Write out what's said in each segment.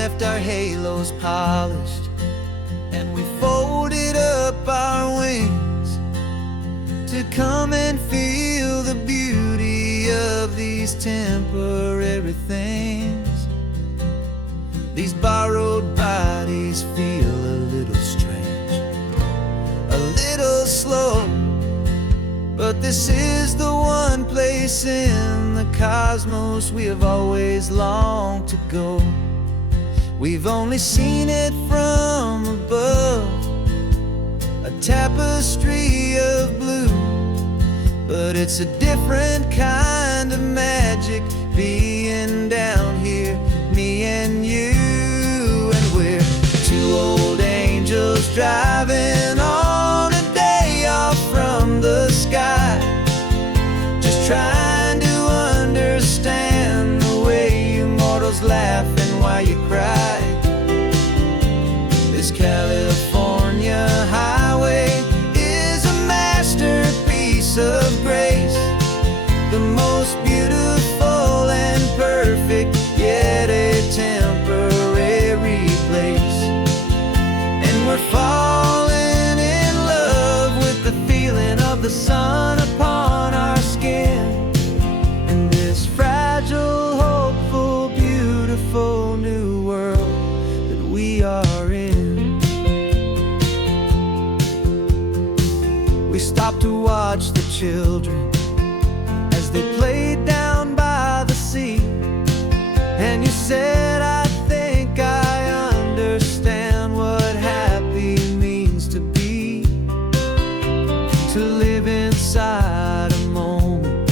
left our halos polished, and we folded up our wings to come and feel the beauty of these temporary things. These borrowed bodies feel a little strange, a little slow, but this is the one place in the cosmos we have always longed to go. We've only seen it from above, a tapestry of blue, but it's a different kind of magic being down here, me and you. And we're two old angels driving on a day off from the sky, just trying to understand the way you mortals laugh and why you cry. This California highway is a masterpiece of grace, the most beautiful and perfect, yet a temporary place. And we're falling in love with the feeling of the sun upon our skin, in this fragile, hopeful, beautiful new world that we are in. We stopped to watch the children as they played down by the sea, and you said, I think I understand what happy means to be, to live inside a moment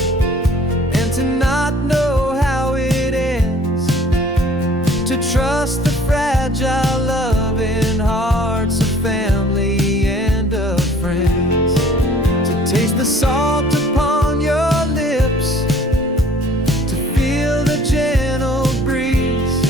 and to not know how it ends, to trust the fragile loving hearts of family and of friends, to taste the salt upon your lips, to feel the gentle breeze,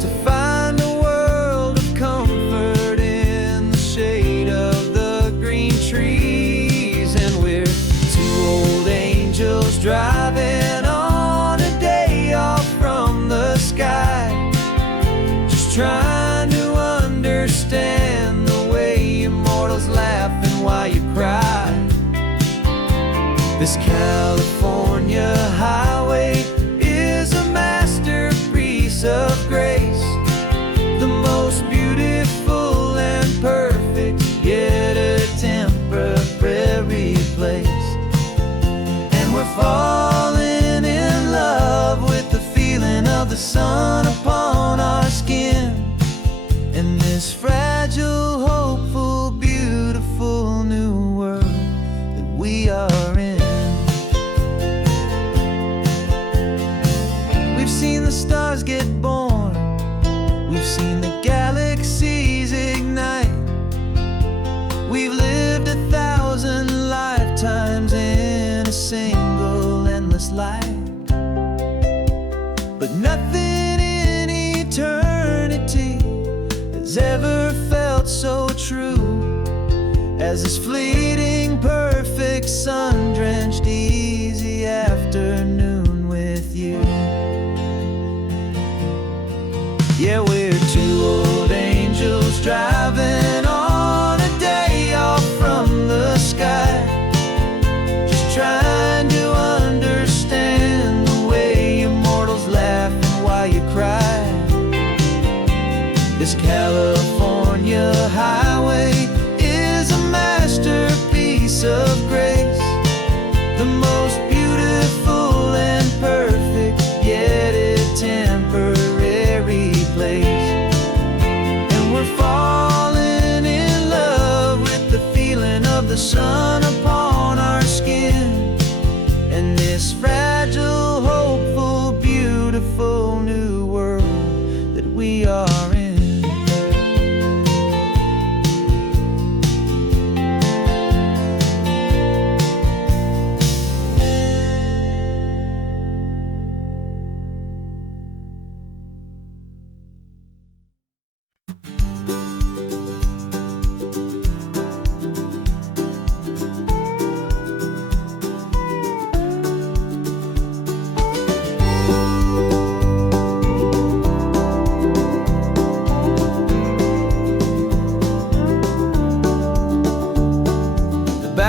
to find a world of comfort in the shade of the green trees. And we're two old angels driving on a day off from the sky, just trying to understand the way immortals laugh and why you cry. This California highway is a masterpiece of grace, the most beautiful and perfect, yet a temporary place. And we're falling in love with the feeling of the sun upon our skin, in this fragile, hopeful, beautiful new world that we are in. We've seen the stars get born, we've seen the galaxies ignite, we've lived 1,000 lifetimes in a single endless life, but nothing in eternity has ever felt so true as this fleeting, perfect, sun-drenched, easy afternoon with you. Yeah, we're two old angels driving on a day off from the sky, just trying to understand the way immortals laugh and why you cry. This California highway is a masterpiece of grace, the most beautiful and perfect, yet a temporary place. And we're falling in love with the feeling of the sun upon our skin, and this fragile, hopeful, beautiful new world that we are in.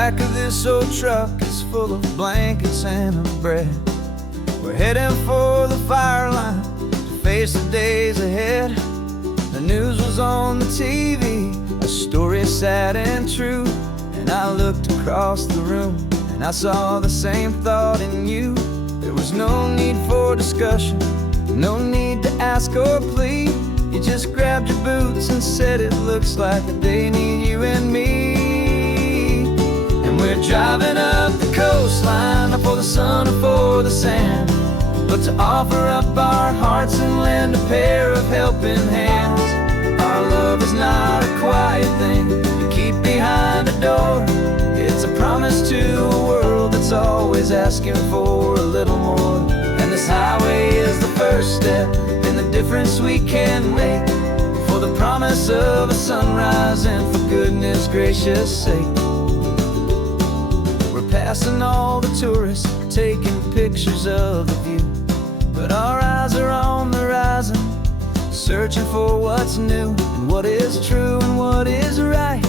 back of this old truck is full of blankets and a bread. We're heading for the fire line to face the days ahead. The news was on the TV, a story sad and true. And I looked across the room and I saw the same thought in you. There was no need for discussion, no need to ask or plead. You just grabbed your boots and said it looks like a day need you and me. And we're driving up the coastline, not for the sun or for the sand, but to offer up our hearts and lend a pair of helping hands. Our love is not a quiet thing you keep behind a door. It's a promise to a world that's always asking for a little more. And this highway is the first step in the difference we can make, for the promise of a sunrise and for goodness gracious sake. We're passing all the tourists, taking pictures of the view, but our eyes are on the horizon, searching for what's new and what is true and what is right,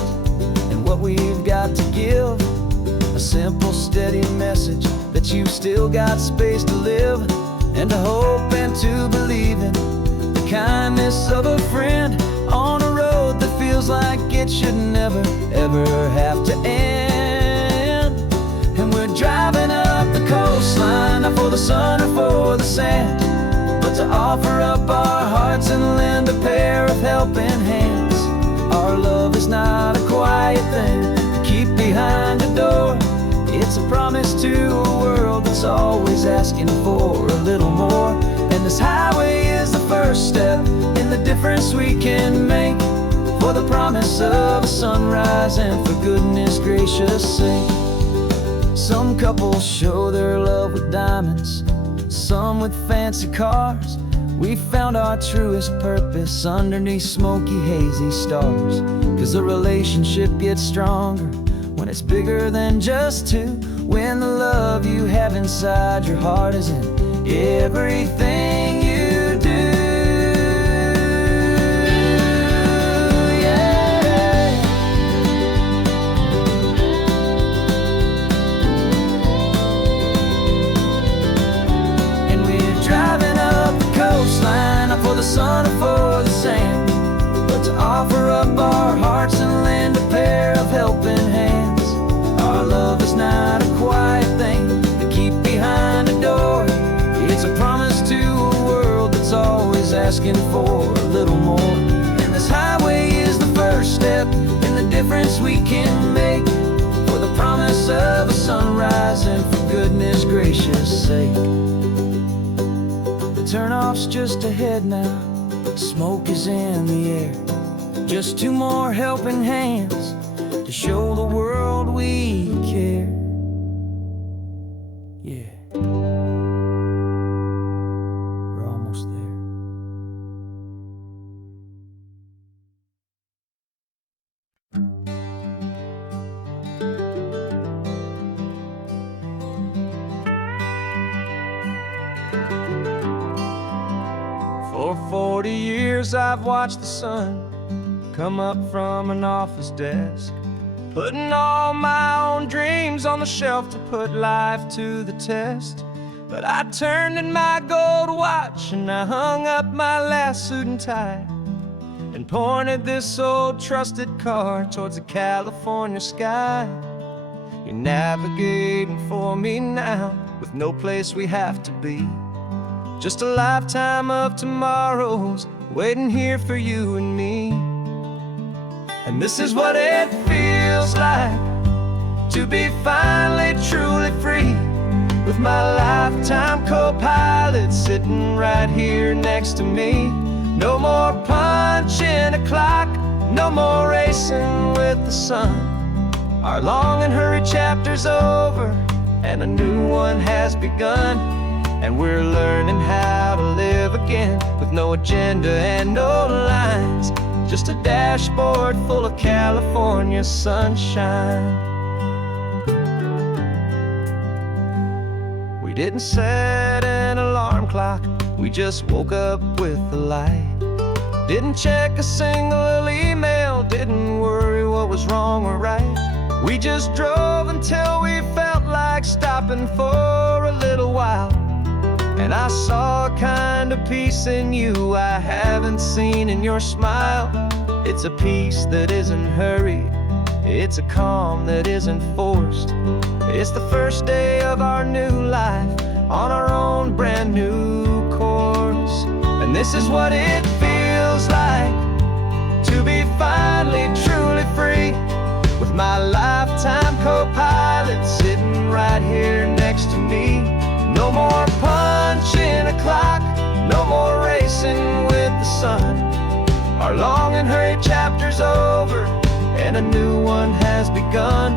and what we've got to give. A simple, steady message that you've still got space to live, and to hope and to believe in the kindness of a friend on a road that feels like it should never, ever have to end. And we're driving up the coastline, not for the sun or for the sand, but to offer up our hearts and lend a pair of helping hands. Our love is not a quiet thing to keep behind a door. It's a promise to a world that's always asking for a little more. And this highway is the first step in the difference we can make, for the promise of a sunrise and for goodness gracious sake. Some couples show their love with diamonds, some with fancy cars. We found our truest purpose underneath smoky, hazy stars. 'Cause a relationship gets stronger when it's bigger than just two, when the love you have inside your heart is in everything you do. Yeah. And we're driving up the coastline, not for the sun or for the sand, but to offer up our hearts and lend a pair of helping hands. Our love is not a quiet thing to keep behind a door. It's a promise to a world that's always asking for a little more. And this highway is the first step in the difference we can make, for the promise of a sunrise and for goodness gracious sake. The turnoff's just ahead now, smoke is in the air. Just two more helping hands to show the world we care. Yeah, we're almost there. For 40 years I've watched the sun come up from an office desk, putting all my own dreams on the shelf to put life to the test. But I turned in my gold watch and I hung up my last suit and tie, and pointed this old trusted car towards the California sky. You're navigating for me now with no place we have to be, just a lifetime of tomorrows waiting here for you and me. And this is what it feels like to be finally truly free, with my lifetime co-pilot sitting right here next to me. No more punching a clock, no more racing with the sun. Our long and hurried chapter's over and a new one has begun. And we're learning how to live again with no agenda and no lines, just a dashboard full of California sunshine. We didn't set an alarm clock, we just woke up with the light. Didn't check a single email, didn't worry what was wrong or right. We just drove until we felt like stopping for a little while. And I saw a kind of peace in you I haven't seen in your smile. It's a peace that isn't hurried, it's a calm that isn't forced. It's the first day of our new life on our own brand new course. And this is what it feels like to be finally truly free, with my lifetime co-pilot sitting right here next to me. No more punching a clock, no more racing with the sun. Our long and hurried chapter's over, and a new one has begun.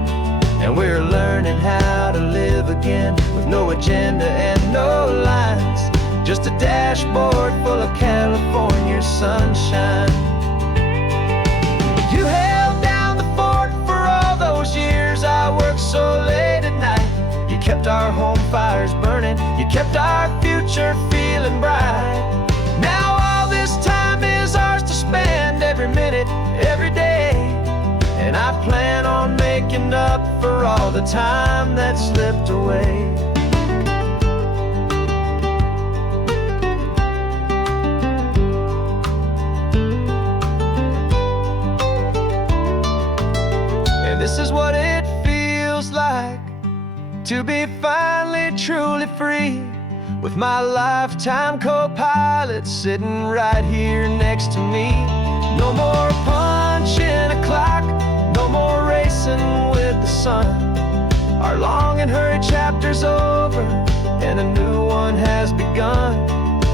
And we're learning how to live again, with no agenda and no lines, just a dashboard full of California sunshine. You held down the fort for all those years I worked so late at night. You kept our home fires burning, you kept our future feeling bright. Now all this time is ours to spend, every minute, every day. And I plan on making up for all the time that slipped away. And this is what it feels like to be finally truly free, with my lifetime co-pilot sitting right here next to me. No more punching a clock, no more racing with the sun. Our long and hurried chapter's over, and a new one has begun.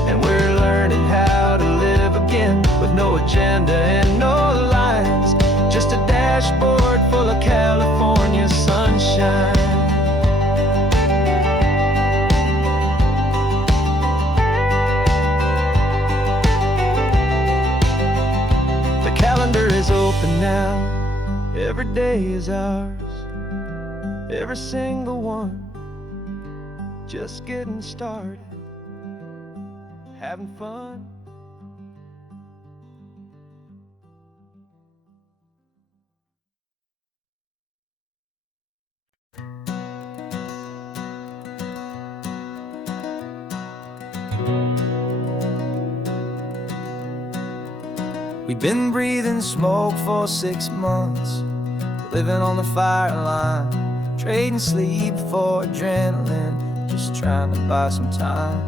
And we're learning how to live again, with no agenda and no lines, just a dashboard full of California sunshine. The calendar is open now, every day is ours, every single one, just getting started, having fun. We've been breathing smoke for 6 months, living on the fire line, trading sleep for adrenaline, just trying to buy some time.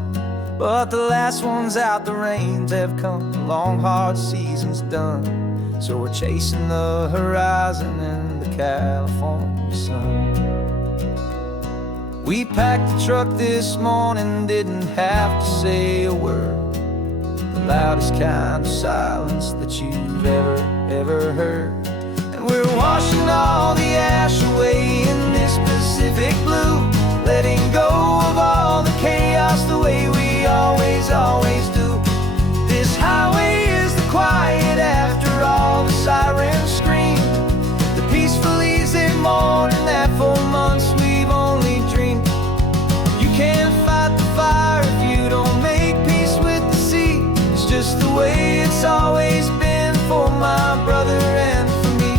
But the last one's out, the rains have come, the long hard season's done. So we're chasing the horizon in the California sun. We packed the truck this morning, didn't have to say a word. The loudest kind of silence that you've ever heard. And we're washing all the ash away in this Pacific blue, letting go of all the chaos the way we always do. This highway is the quiet after all the sirens scream, the peaceful easy morning that for months we've only dreamed. You can't fight the fire if you don't make peace with the sea. It's just the way it's always been for my brother and for me.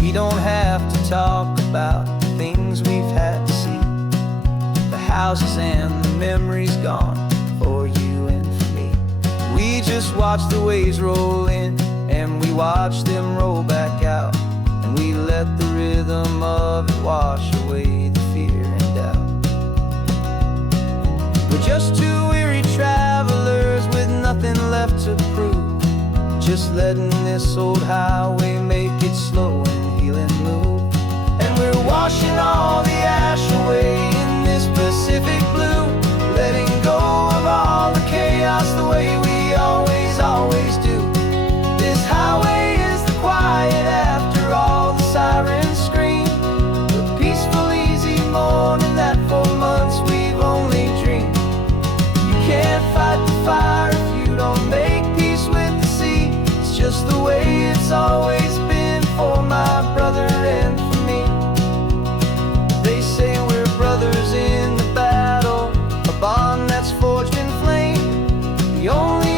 We don't have to talk about the things we've had to see, the houses and the memories gone for you and for me. We just watch the waves roll in, and we watch them roll back out, and we let the rhythm of it wash away the fear and doubt. We're just two weary travelers with nothing left to prove, just letting this old highway make it slow and healing move. And we're washing all the ash away in this Pacific blue, letting go of all the chaos the way we always do. This highway is the quiet after all the sirens scream, the peaceful easy morning that for months we've only dreamed. You can't fight the fire if you don't make peace with the sea. It's just the way it's always been for my brother and for me. They say we're brothers in the battle, a bond that's forged in flame, the only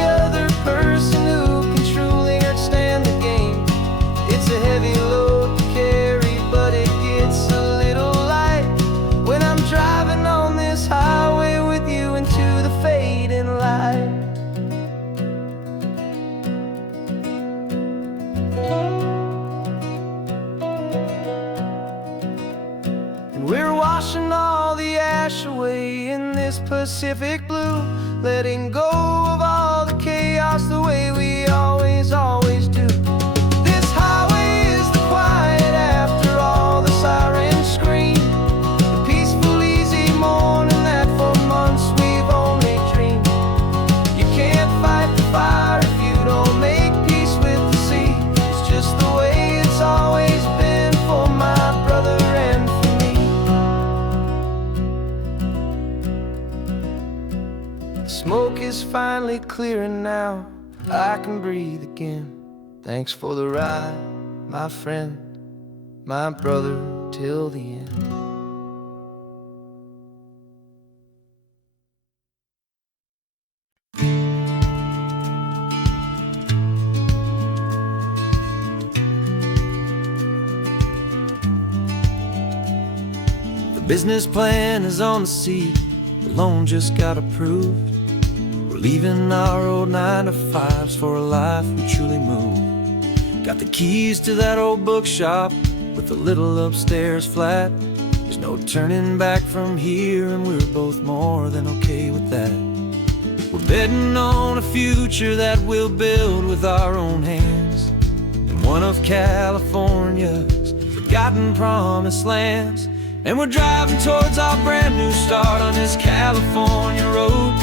washing all the ash away in this Pacific blue, letting go of all the chaos the way we always do. This highway is the quiet after all the sirens scream, the peaceful, easy morning that for months we've only dreamed. You can't fight the fire if you don't make peace with the sea. It's just the way it's always been for my brother and for me. The smoke is finally clearing now, I can breathe again. Thanks for the ride, my friend, my brother, till the end. The business plan is on the seat, the loan just got approved. We're leaving our old 9-to-5s for a life we truly move. Got the keys to that old bookshop with the little upstairs flat. There's no turning back from here, and we're both more than okay with that. We're betting on a future that we'll build with our own hands in one of California's forgotten promised lands. And we're driving towards our brand new start on this California road,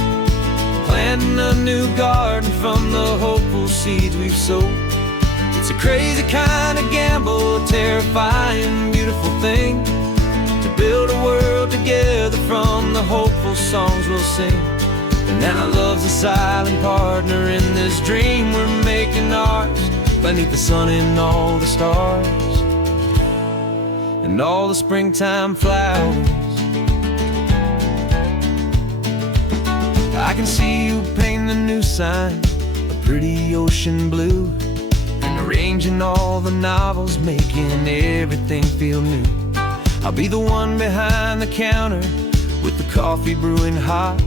planting a new garden from the hopeful seeds we've sowed. It's a crazy kind of gamble, a terrifying, beautiful thing, to build a world together from the hopeful songs we'll sing. And now love's a silent partner in this dream we're making ours, beneath the sun and all the stars and all the springtime flowers. I can see you painting a new sign, a pretty ocean blue, and arranging all the novels, making everything feel new. I'll be the one behind the counter with the coffee brewing hot,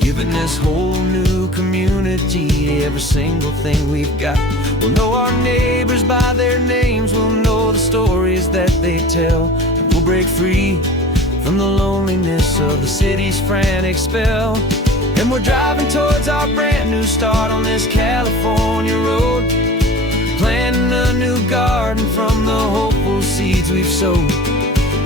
giving this whole new community every single thing we've got. We'll know our neighbors by their names, we'll know the stories that they tell, and we'll break free from the loneliness of the city's frantic spell. And we're driving towards our brand new start on this California road, planting a new garden from the hopeful seeds we've sowed.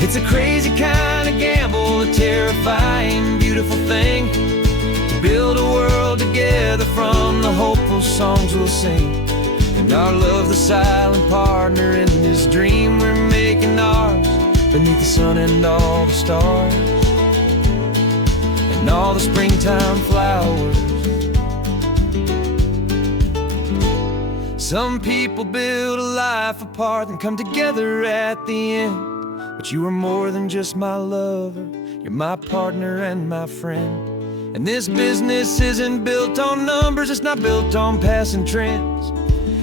It's a crazy kind of gamble, a terrifying, beautiful thing, to build a world together from the hopeful songs we'll sing. And our love's the silent partner in this dream we're making ours, beneath the sun and all the stars and all the springtime flowers. Some people build a life apart and come together at the end, but you are more than just my lover, you're my partner and my friend. And this business isn't built on numbers, it's not built on passing trends,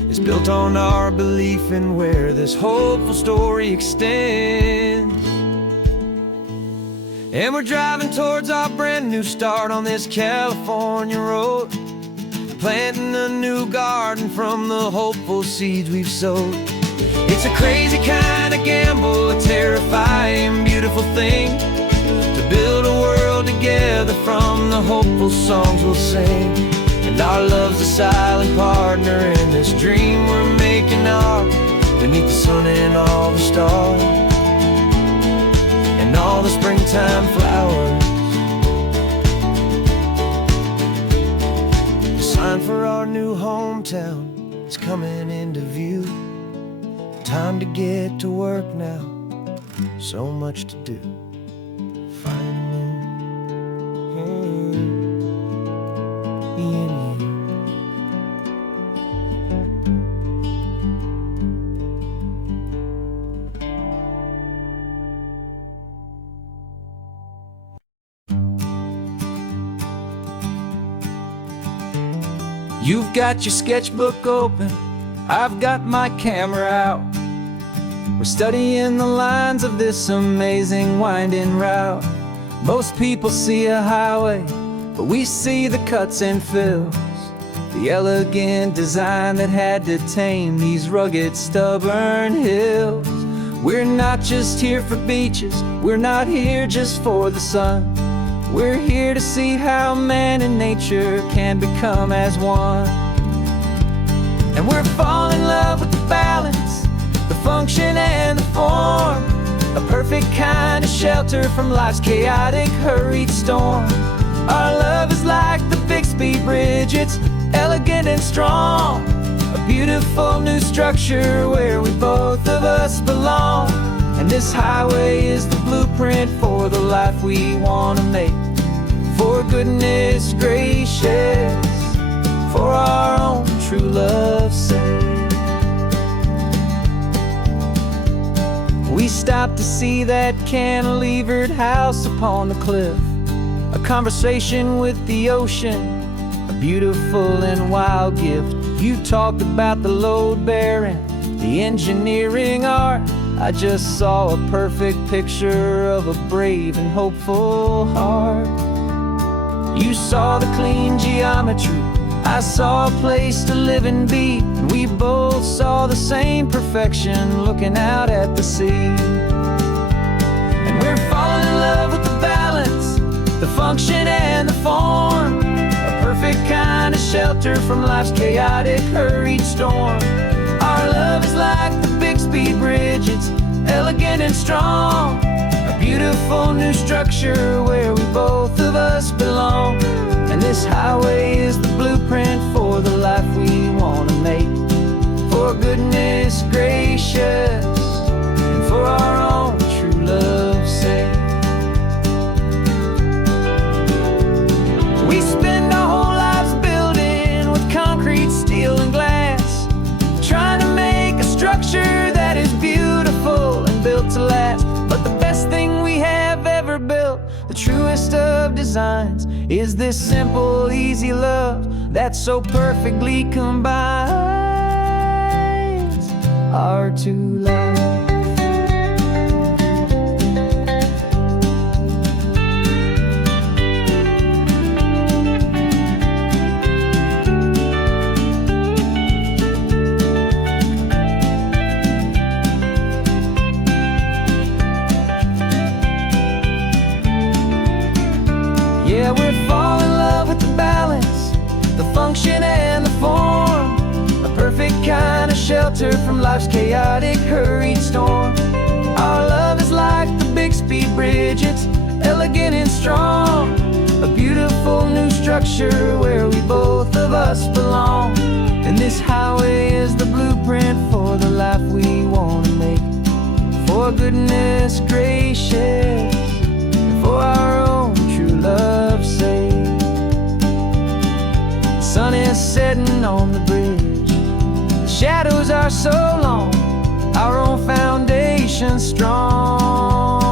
it's built on our belief in where this hopeful story extends. And we're driving towards our brand new start on this California road, planting a new garden from the hopeful seeds we've sowed. It's a crazy kind of gamble, a terrifying, beautiful thing, to build a world together from the hopeful songs we'll sing. And our love's a silent partner in this dream we're making ours, beneath the sun and all the stars and all the springtime flowers. The sign for our new hometown is coming into view. Time to get to work now, so much to do. You've got your sketchbook open, I've got my camera out. We're studying the lines of this amazing winding route. Most people see a highway, but we see the cuts and fills, the elegant design that had to tame these rugged, stubborn hills. We're not just here for beaches, we're not here just for the sun. We're here to see how man and nature can become as one. And we're falling in love with the balance, the function and the form, a perfect kind of shelter from life's chaotic, hurried storm. Our love is like the Bixby Bridge, it's elegant and strong, a beautiful new structure where we both of us belong. And this highway is the blueprint for the life we want to make. For goodness gracious, for our own true love's sake. We stopped to see that cantilevered house upon the cliff, a conversation with the ocean, a beautiful and wild gift. You talked about the load bearing, the engineering art. I just saw a perfect picture of a brave and hopeful heart. You saw the clean geometry, I saw a place to live and be, and we both saw the same perfection looking out at the sea. And we're falling in love with the balance, the function and the form, a perfect kind of shelter from life's chaotic, hurried storm. Our love is like the Bixby Bridge, it's elegant and strong, a beautiful new structure where we both of us belong. And this highway is the blueprint for the life we want to make. For goodness gracious, and for our own true love's sake. We spend our whole lives building with concrete, steel, and glass, trying to make a structure that is beautiful and built to last. But the best thing we have ever built, the truest of designs, is this simple, easy love that so perfectly combines our two lives. Yeah, we're falling in love with the balance, the function and the form, a perfect kind of shelter from life's chaotic, hurried storm. Our love is like the Bixby Bridge, it's elegant and strong, a beautiful new structure where we both of us belong. And this highway is the blueprint for the life we want to make. For goodness gracious, for our own true love's sake. The sun is setting on the bridge, the shadows are so long, our own foundation strong,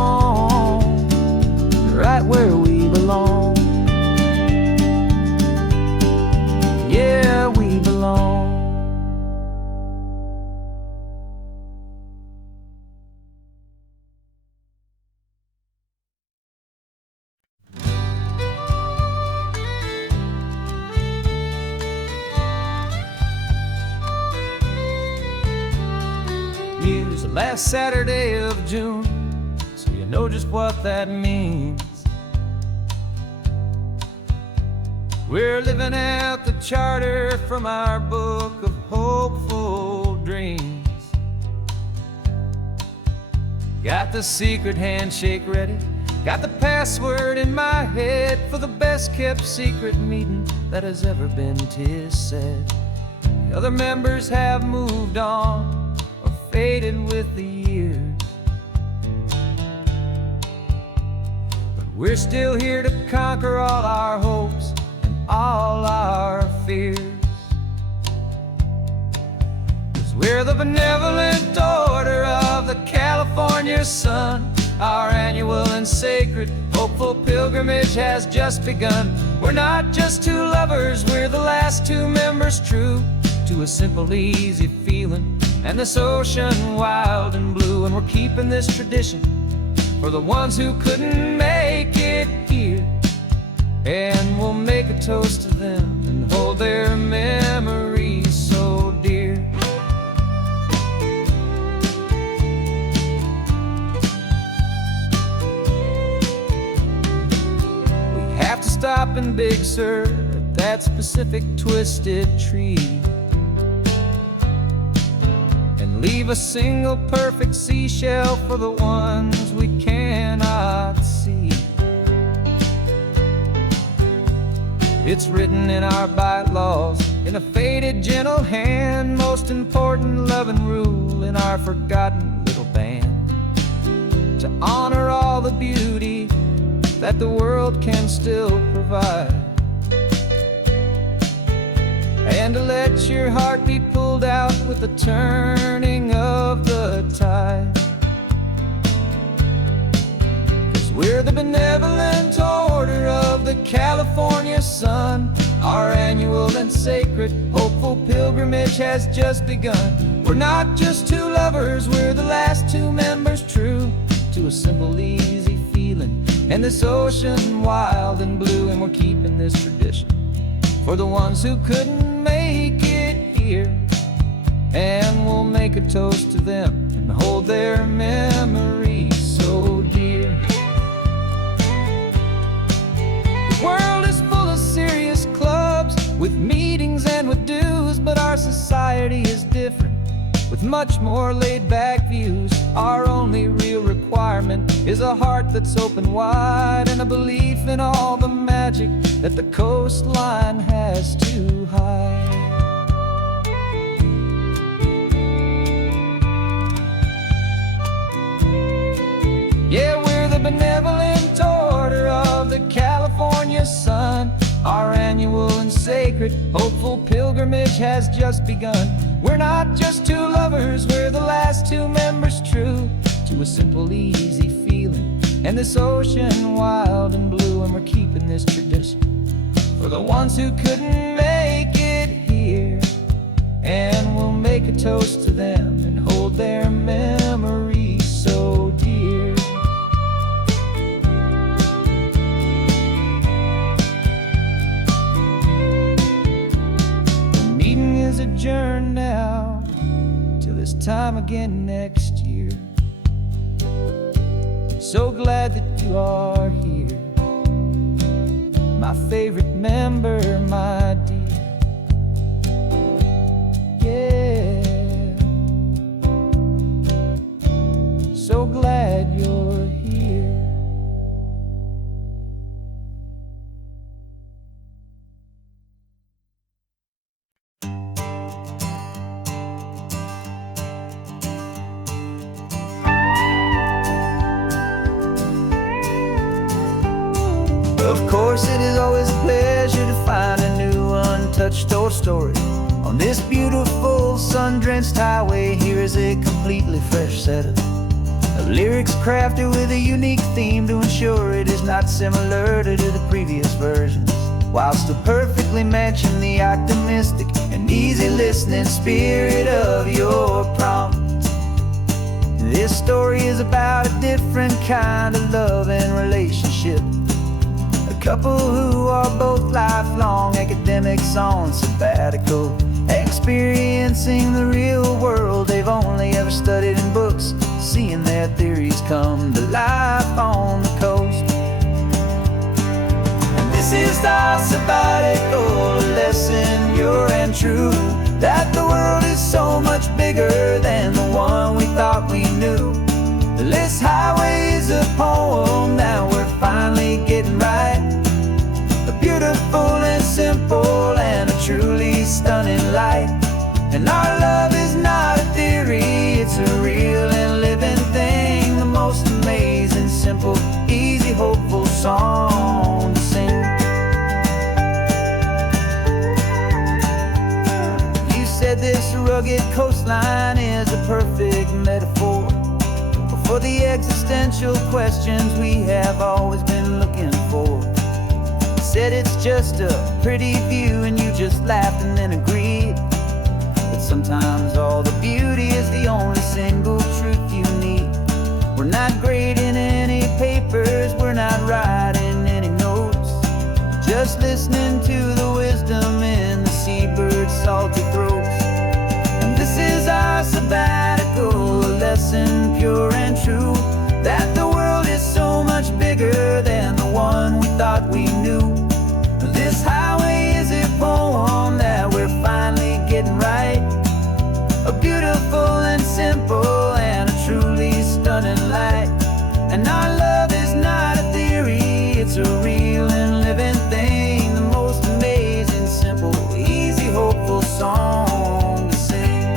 right where we belong. Yeah, we belong. Use the last Saturday of June, so you know just what that means. We're living out the charter from our book of hopeful dreams. Got the secret handshake ready, got the password in my head for the best kept secret meeting that has ever been, 'tis said. The other members have moved on, faded with the years, but we're still here to conquer all our hopes and all our fears. 'Cause we're the benevolent order of the California sun. Our annual and sacred hopeful pilgrimage has just begun. We're not just two lovers, we're the last two members true to a simple, easy feeling and this ocean wild and blue. And we're keeping this tradition for the ones who couldn't make it here, and we'll make a toast to them and hold their memories so dear. stopping, Big Sur, at that specific twisted tree, and leave a single perfect seashell for the ones we cannot see. It's written in our bylaws, in a faded gentle hand, most important loving rule in our forgotten little band, to honor all the beauty that the world can still provide, and to let your heart be pulled out with the turning of the tide. 'Cause we're the benevolent order of the California sun. Our annual and sacred hopeful pilgrimage has just begun. We're not just two lovers, we're the last two members true to a simple, easy feeling, and this ocean wild and blue. And we're keeping this tradition for the ones who couldn't make it here, and we'll make a toast to them and hold their memories so dear. The world is full of serious clubs with meetings and with dues, but our society is different, with much more laid-back views. Our only real requirement is a heart that's open wide, and a belief in all the magic that the coastline has to hide. Yeah, we're the benevolent order of the California sun. Our annual and sacred hopeful pilgrimage has just begun. We're not just two lovers, we're the last two members true to a simple, easy feeling, and this ocean wild and blue. And we're keeping this tradition for the ones who couldn't make it here, and we'll make a toast to them and hold their memories so dear. The meeting is adjourned now till this time again next year. So glad that you are here, my favorite member, my dear. Yeah, so glad you're here. Of course, it is always a pleasure to find a new untouched old story. On this beautiful sun-drenched highway, here is a completely fresh set of lyrics crafted with a unique theme to ensure it is not similar to the previous versions, while still perfectly matching the optimistic and easy listening spirit of your prompt. This story is about a different kind of love and relationship. A couple who are both lifelong academics on sabbatical, experiencing the real world they've only ever studied in books, seeing their theories come to life on the coast. And this is our sabbatical lesson, pure and true, that the world is so much bigger than the one we thought we knew. This highway is a poem that we're finally getting right, a beautiful and simple and a truly stunning light. And our love is not a theory, it's a real and living thing, the most amazing, simple, easy, hopeful song to sing. You said this rugged coastline is a perfect metaphor for the existential questions we have always been looking for. Said it's just a pretty view and you just laughed and then agreed. But sometimes all the beauty is the only single truth you need. We're not grading any papers, we're not writing any notes, just listening to the wisdom in the seabird's salty throats. And this is our sabbatical, a lesson pure and true, that the world is so much bigger than the one we thought we knew. And our love is not a theory, it's a real and living thing. The most amazing, simple, easy, hopeful song to sing.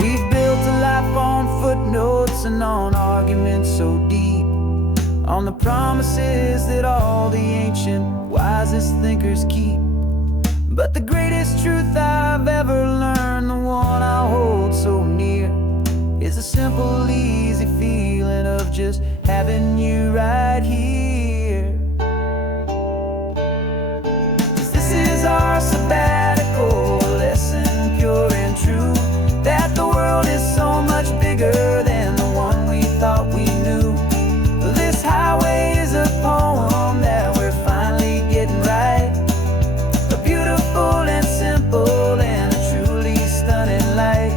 We've built a life on footnotes and on arguments so deep, on the promises that all the ancient, wisest thinkers keep. But the greatest truth I've ever learned, the one I hold so near, is a simple, easy feeling of just having you right here. 'Cause this is our sabbatical lesson, pure and true, that the world is so much bigger than the one we thought we knew. This highway is a poem that we're finally getting right, a beautiful and simple and a truly stunning light.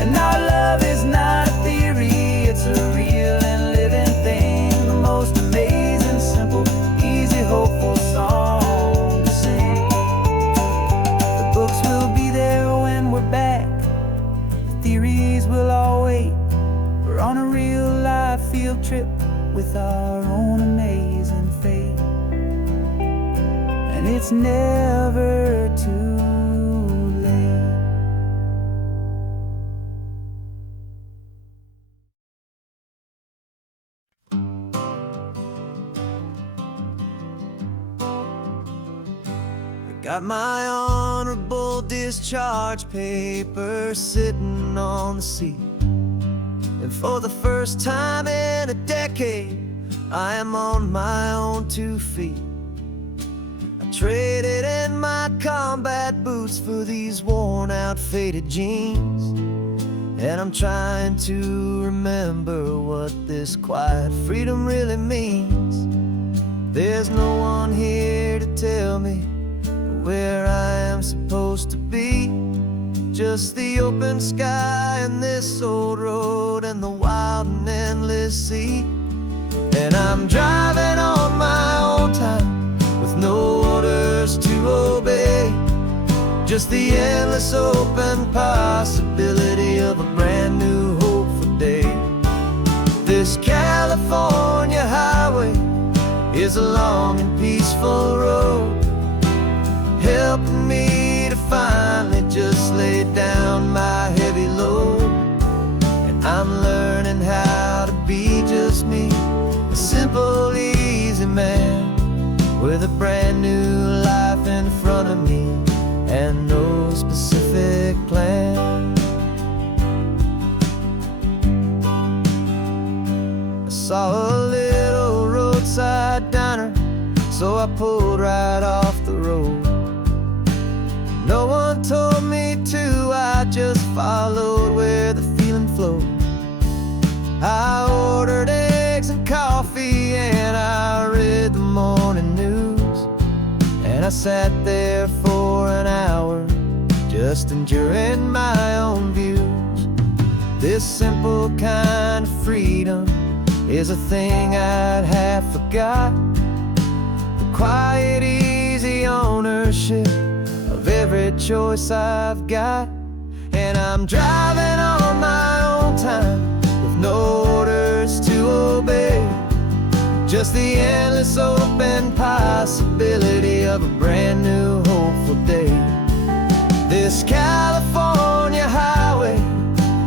And our love is not a theory, it's a real and living thing. The most amazing, simple, easy, hopeful song to sing. The books will be there when we're back, the theories will all wait. We're on a real life field trip with our own amazing fate, and it's never too late. I got my honorable discharge paper sitting on the seat, and for the first time in a decade, I am on my own 2 feet. I traded in my combat boots for these worn out, faded jeans, and I'm trying to remember what this quiet freedom really means. There's no one here to tell me where I am supposed to be, just the open sky and this old road and the wild and endless sea. And I'm driving on my own time with no orders to obey, just the endless open possibility of a brand new hopeful day. This California highway is a long and peaceful road, helping me to finally just lay down my heavy load. And I'm learning how to be just me, a simple, easy man with a brand new life in front of me and no specific plan. I saw a little roadside diner, so I pulled right off the road. No one told me to, I just followed where the feeling flowed. I ordered eggs and coffee and I read the morning news, and I sat there for an hour just enduring my own views. This simple kind of freedom is a thing I'd half forgot, the quiet, easy ownership of every choice I've got. And I'm driving on my own time with no orders to obey, just the endless open possibility of a brand new hopeful day. This California highway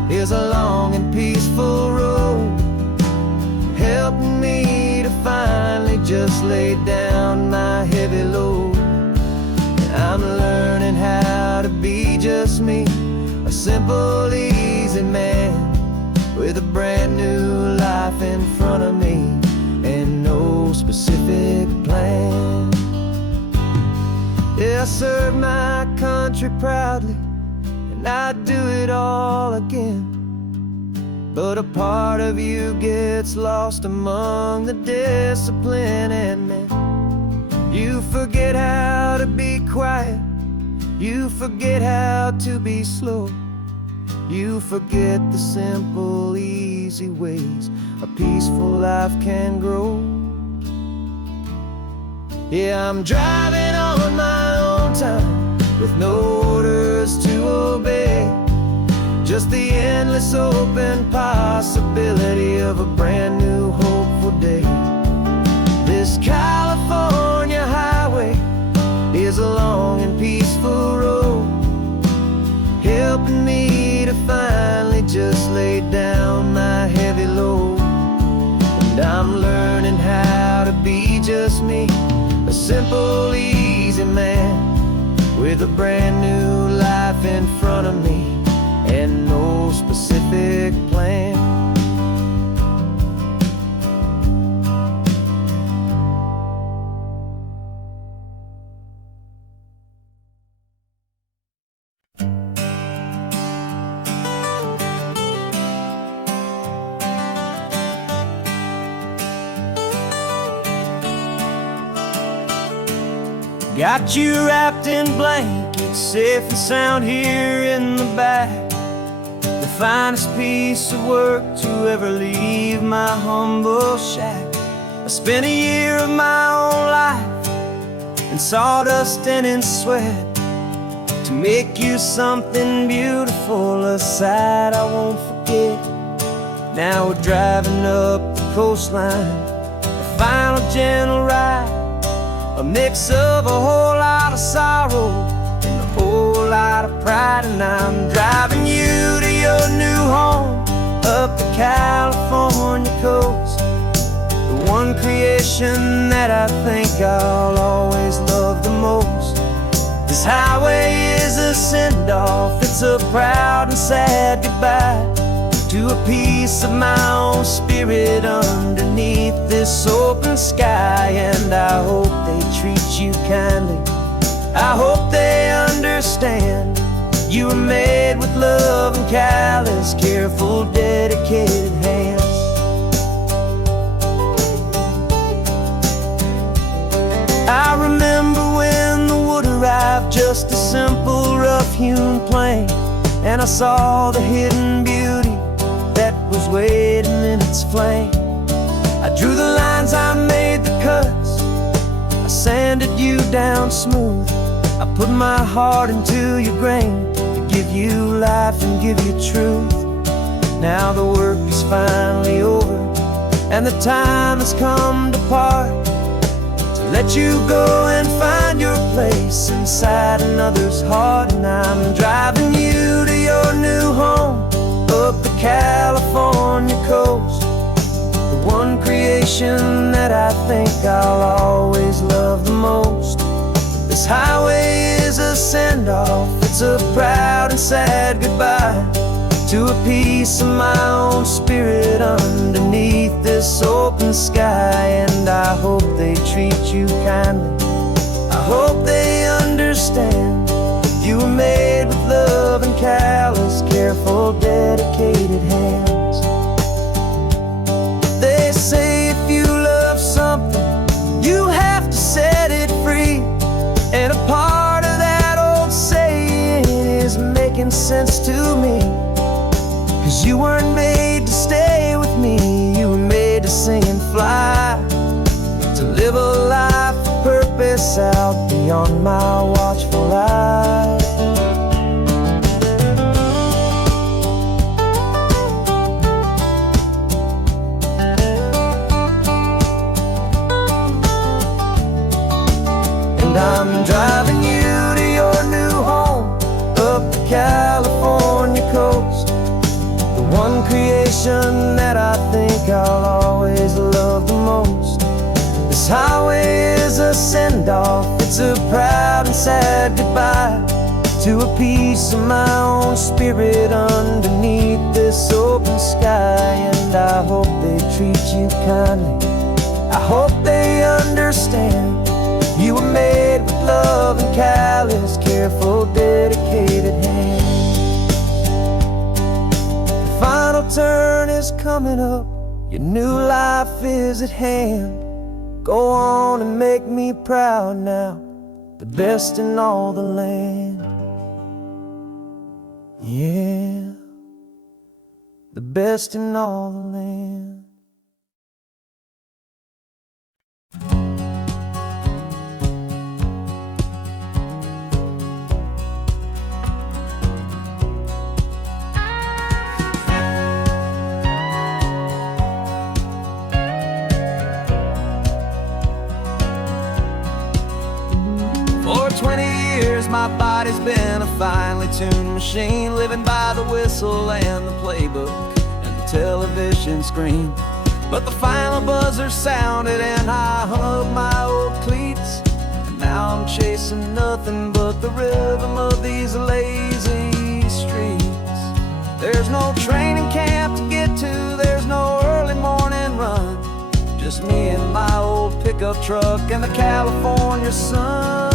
is a long and peaceful road, helping me to finally just lay down my heavy load. I'm learning how to be just me, a simple, easy man with a brand new life in front of me and no specific plan. Yeah, I served my country proudly and I'd do it all again, but a part of you gets lost among the discipline and men. You forget how to be quiet, you forget how to be slow, you forget the simple, easy ways a peaceful life can grow. Yeah, I'm driving on my own time with no orders to obey, just the endless open possibility of a brand new hopeful day. This California highway is a long and peaceful road, helping me to finally just lay down my heavy load. And I'm learning how to be just me, a simple, easy man with a brand new life in front of me and no specific plan. Got you wrapped in blankets, safe and sound here in the back. The finest piece of work to ever leave my humble shack. I spent a year of my own life in sawdust and in sweat to make you something beautiful, a sight I won't forget. Now we're driving up the coastline, a final gentle ride, a mix of a whole lot of sorrow and a whole lot of pride. And I'm driving you to your new home up the California coast, the one creation that I think I'll always love the most. This highway is a send-off, it's a proud and sad goodbye to a piece of my own spirit underneath this open sky. And I hope they treat you kindly, I hope they understand you were made with love and callous, careful, dedicated hands. I remember when the wood arrived, just a simple rough-hewn plank, and I saw the hidden beauty that was waiting in its flame. I drew the lines, I made the cuts, I sanded you down smooth. I put my heart into your grain to give you life and give you truth. Now the work is finally over and the time has come to part, to let you go and find your place inside another's heart. And I'm driving you to your new home up the California coast, the one creation that I think I'll always love the most. This highway is a send-off, it's a proud and sad goodbye to a piece of my own spirit underneath this open sky. And I hope they treat you kindly, I hope they understand you were made with love and callous, careful, dedicated hands. They say if you love something, you have to set it free. And a part of that old saying is making sense to me, 'cause you weren't made to stay with me, you were made to sing and fly, to live a life of purpose out beyond my watchful eye. And I'm driving you to your new home up the California coast, the one creation that I think I'll always love the most. This highway is a send-off, it's a proud and sad goodbye to a piece of my own spirit underneath this open sky. And I hope they treat you kindly, I hope they understand you were made with love and callous, careful, dedicated hands. The final turn is coming up, your new life is at hand. Go on and make me proud now, the best in all the land. Yeah, the best in all the land. 20 years my body's been a finely tuned machine, living by the whistle and the playbook and the television screen. But the final buzzer sounded and I hung up my old cleats, and now I'm chasing nothing but the rhythm of these lazy streets. There's no training camp to get to, there's no early morning run, just me and my old pickup truck and the California sun.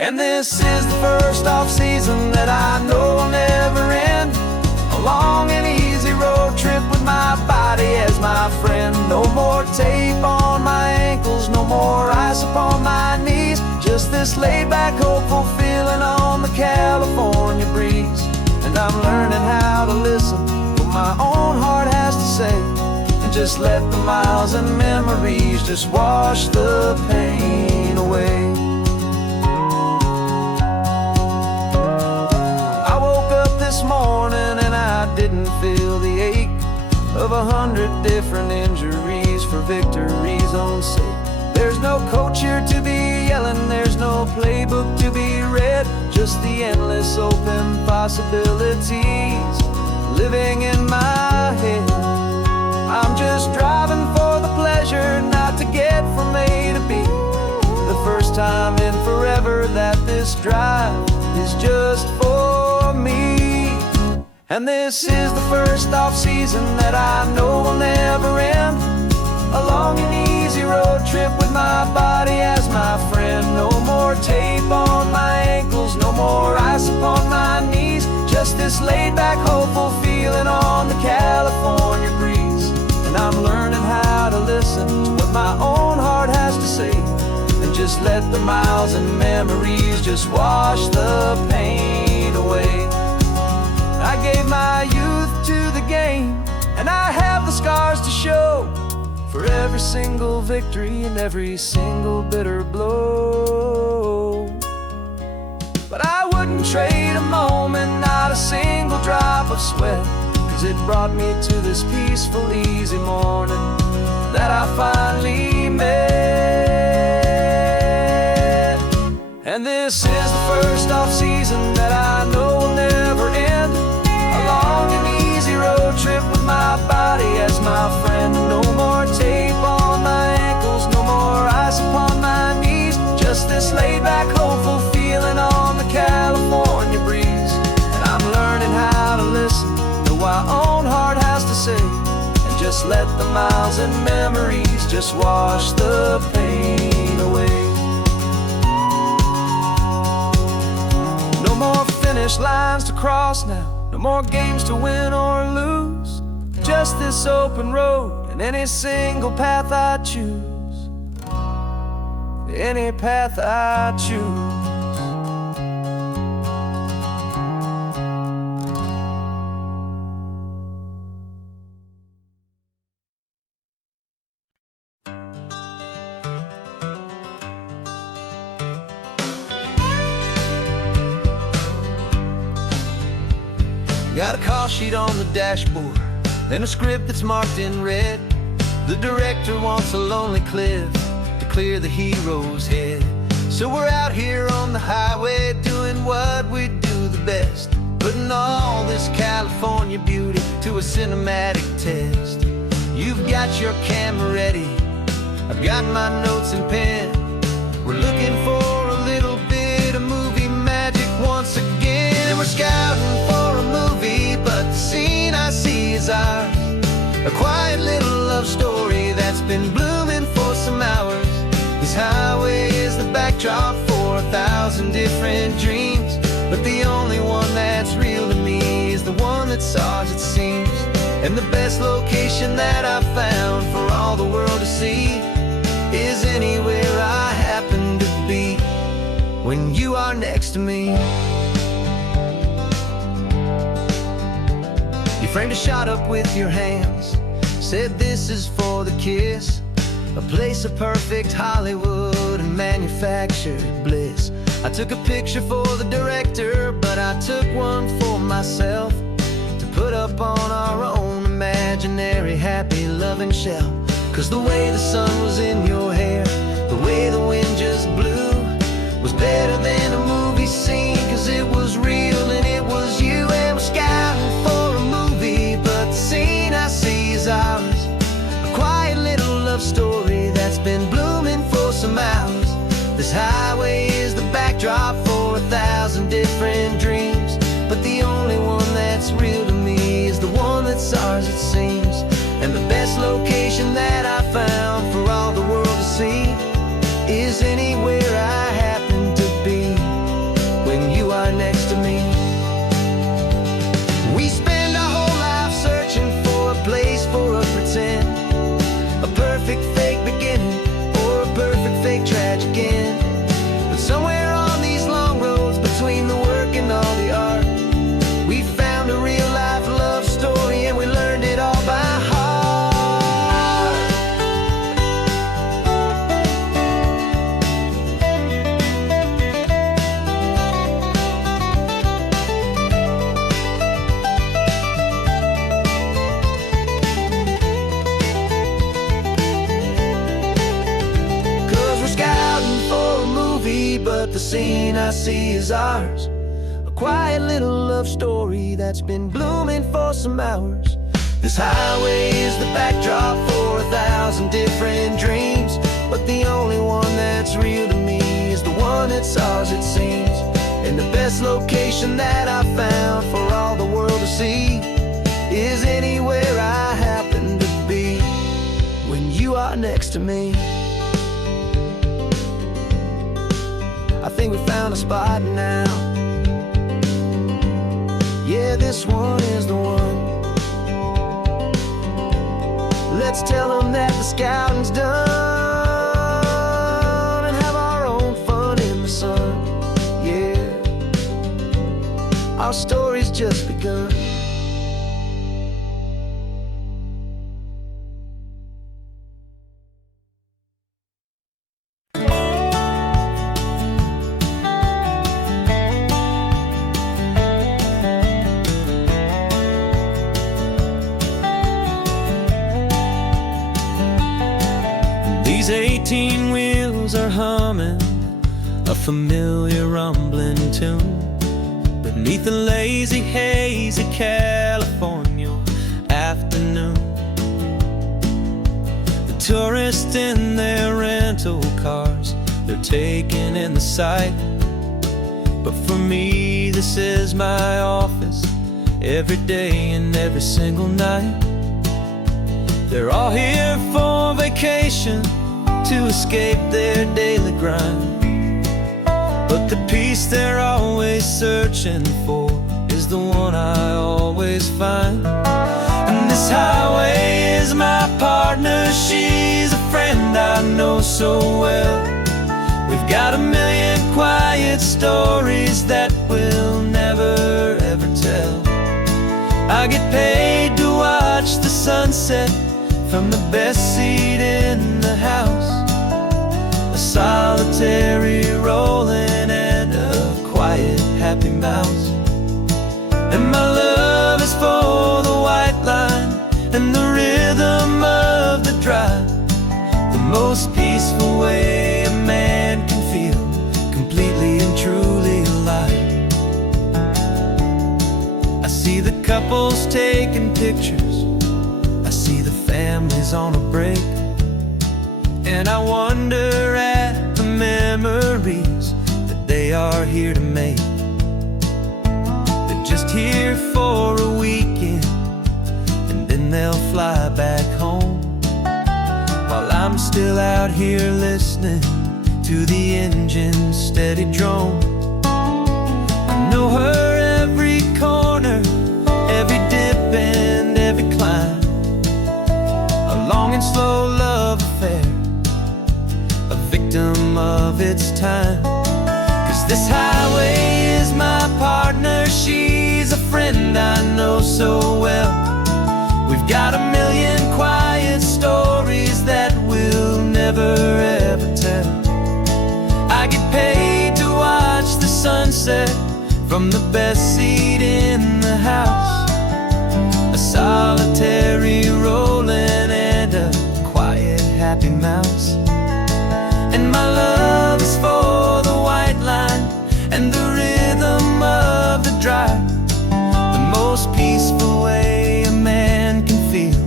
And this is the first off-season that I know will never end, a long and easy road trip with my body as my friend. No more tape on my ankles, no more ice upon my knees, just this laid-back, hopeful feeling on the California breeze. And I'm learning how to listen to what my own heart has to say, and just let the miles and memories just wash the pain away. I woke up this morning and I didn't feel the ache of 100 different injuries for victory's own sake. There's no coach here to be yelling, there's no playbook to be read, just the endless open possibilities living in my head. I'm just driving for the pleasure, not to get from A to B. The first time in forever that this drive is just for me. And this is the first off-season that I know will never end, a long and easy road trip with my body as my friend. No more tape on my ankles, no more ice upon my knees, just this laid-back, hopeful feeling on the California breeze. And I'm learning how to listen to what my own heart has to say, and just let the miles and memories just wash the pain away. I gave my youth to the game, and I have the scars to show for every single victory and every single bitter blow. But I wouldn't trade a moment, not a single drop of sweat, 'cause it brought me to this peaceful, easy morning that I finally met. And this is the first off-season that I know will never end, a long and easy road trip with my body as my friend. No more tape on my ankles, no more ice upon my knees, just this laid-back, hopeful feeling on the California breeze. And I'm learning how to listen to what my own heart has to say, and just let the miles and memories just wash the pain away. No more finish lines to cross now, no more games to win or lose, just this open road and any single path I choose, any path I choose. Got a call sheet on the dashboard and a script that's marked in red. The director wants a lonely cliff to clear the hero's head. So we're out here on the highway doing what we do the best, putting all this California beauty to a cinematic test. You've got your camera ready, I've got my notes and pen. We're looking for a little bit of movie magic once again. And we're scouting for a movie, but the scene I see is ours, a quiet little love story that's been blooming for some hours. This highway is the backdrop for 1,000 different dreams, but the only one that's real to me is the one that's ours, it seems. And the best location that I've found for all the world to see is anywhere I happen to be when you are next to me. You framed a shot up with your hands, said this is for the kiss, a place of perfect Hollywood and manufactured bliss. I took a picture for the director, but I took one for myself to put up on our own imaginary happy loving shelf. 'Cause the way the sun was in your hair, the way the wind just blew, This highway is the backdrop for 1,000 different dreams, but the only one that's real to me is the one that's ours, it seems. And the best location that I found for all the world to see is anywhere I happen to be when you are next to me. We spend our whole life searching for a place for a pretend, a perfect fake beginning or a perfect fake tragic end. But somewhere on these long roads between the work and all the art, we found a real life love story, and we learned it all by heart. 'Cause we're scouting for a movie, but the scene I see is ours. A quiet little love story that's been blooming for some hours. This highway is the backdrop for 1,000 different dreams, but the only one that's real to me is the one that's ours, it seems. And the best location that I found for all the world to see is anywhere I happen to be when you are next to me. I think we found a spot now. Yeah, this one is the one. Let's tell them that the scouting's done and have our own fun in the sun. Yeah, our story's just begun. These 18 wheels are humming a familiar rumbling tune beneath the lazy haze of California afternoon. The tourists in their rental cars, they're taking in the sight. But for me, this is my office every day and every single night. They're all here for vacation, to escape their daily grind. But the peace they're always searching for is the one I always find. And this highway is my partner, she's a friend I know so well. We've got a million quiet stories that we'll never ever tell. I get paid to watch the sunset from the best seat in the house, a solitary rolling and a quiet happy mouse. And my love is for the white line and the rhythm of the drive, the most peaceful way a man can feel completely and truly alive. I see the couples taking pictures, I see the families on a break, and I wonder at the memories that they are here to make. They're just here for a weekend, and then they'll fly back home, while I'm still out here listening to the engine's steady drone. I know her every corner, every dip and every climb, a long and slow love affair, a victim of its time. 'Cause this highway is my partner, she's a friend I know so well. We've got a million quiet stories that we'll never ever tell. I get paid to watch the sunset from the best seat in the house, a solitary rolling and a quiet happy mouse. And my love is for the white line and the rhythm of the drive, the most peaceful way a man can feel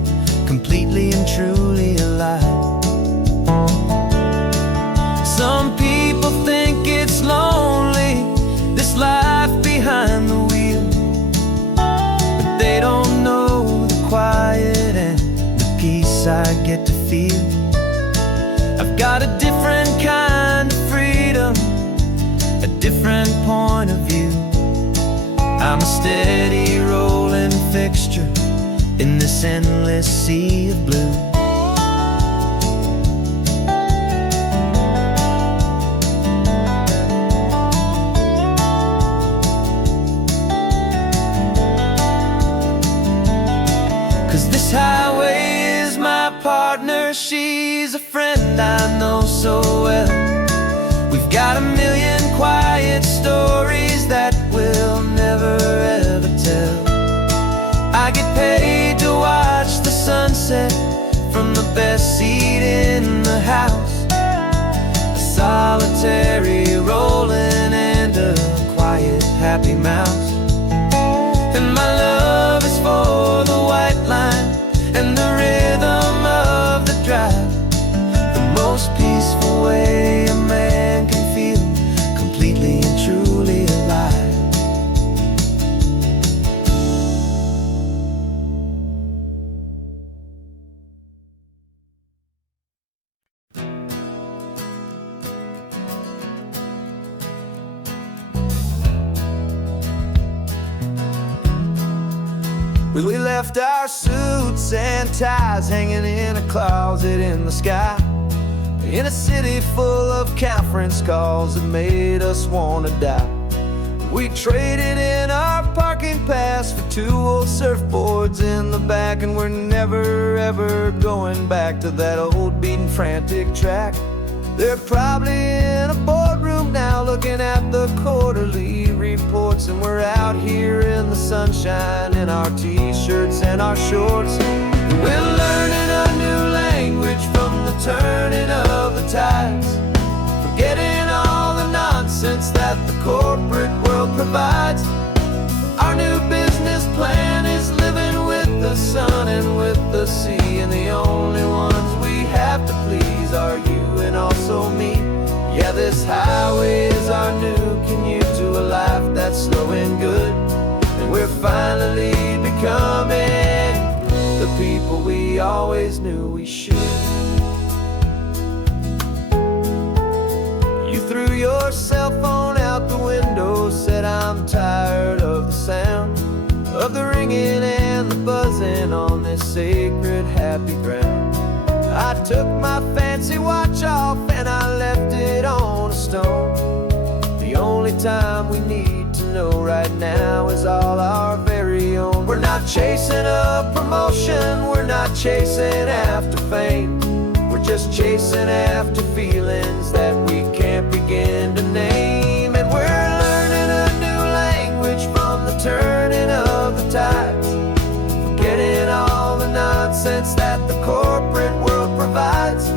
completely and truly alive. Some people peace I get to feel. I've got a different kind of freedom, a different point of view. I'm a steady rolling fixture in this endless sea of blue. This highway is my partner, she's a friend I know so well. We've got a million quiet stories that we'll never ever tell. I get paid to watch the sunset from the best seat in the house. A solitary rolling and a quiet happy mouse. And my love is for the white line and the rhythm of the drive, the most peaceful way a man can feel completely and truly alive. We left our suits and ties hanging in a closet in the sky, in a city full of conference calls that made us want to die. We traded in our parking pass for 2 old surfboards in the back, and we're never ever going back to that old beaten frantic track. They're probably in a boardroom now looking at the quarterly reports, and we're out here in the sunshine in our t-shirts and our shorts. We're learning a new language from the turning of the tides, forgetting all the nonsense that the corporate world provides. Our new business plan is living with the sun and with the sea, and the only ones we have to please are you and also me. Yeah, this highway is our new commute to a life that's slow and good, and we're finally becoming the people we always knew we should. You threw your cell phone out the window, said I'm tired of the sound of the ringing and the buzzing on this sacred happy ground. I took my fancy watch off and I left it on a stone. The only time we need to know right now is all our very own. We're not chasing a promotion, we're not chasing after fame. We're just chasing after feelings that we can't begin to name. And we're learning a new language from the turning of the tides, forgetting all the nonsense that the corporate world provides.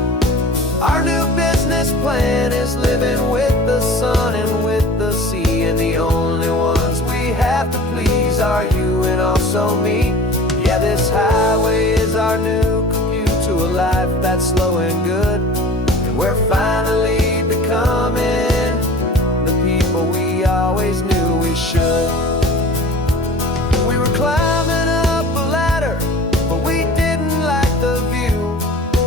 Our new business plan is living with the sun and with the sea, and the only ones we have to please are you and also me. Yeah, this highway is our new commute to a life that's slow and good, and we're finally becoming the people we always knew we should. We were climbing up a ladder, but we didn't like the view.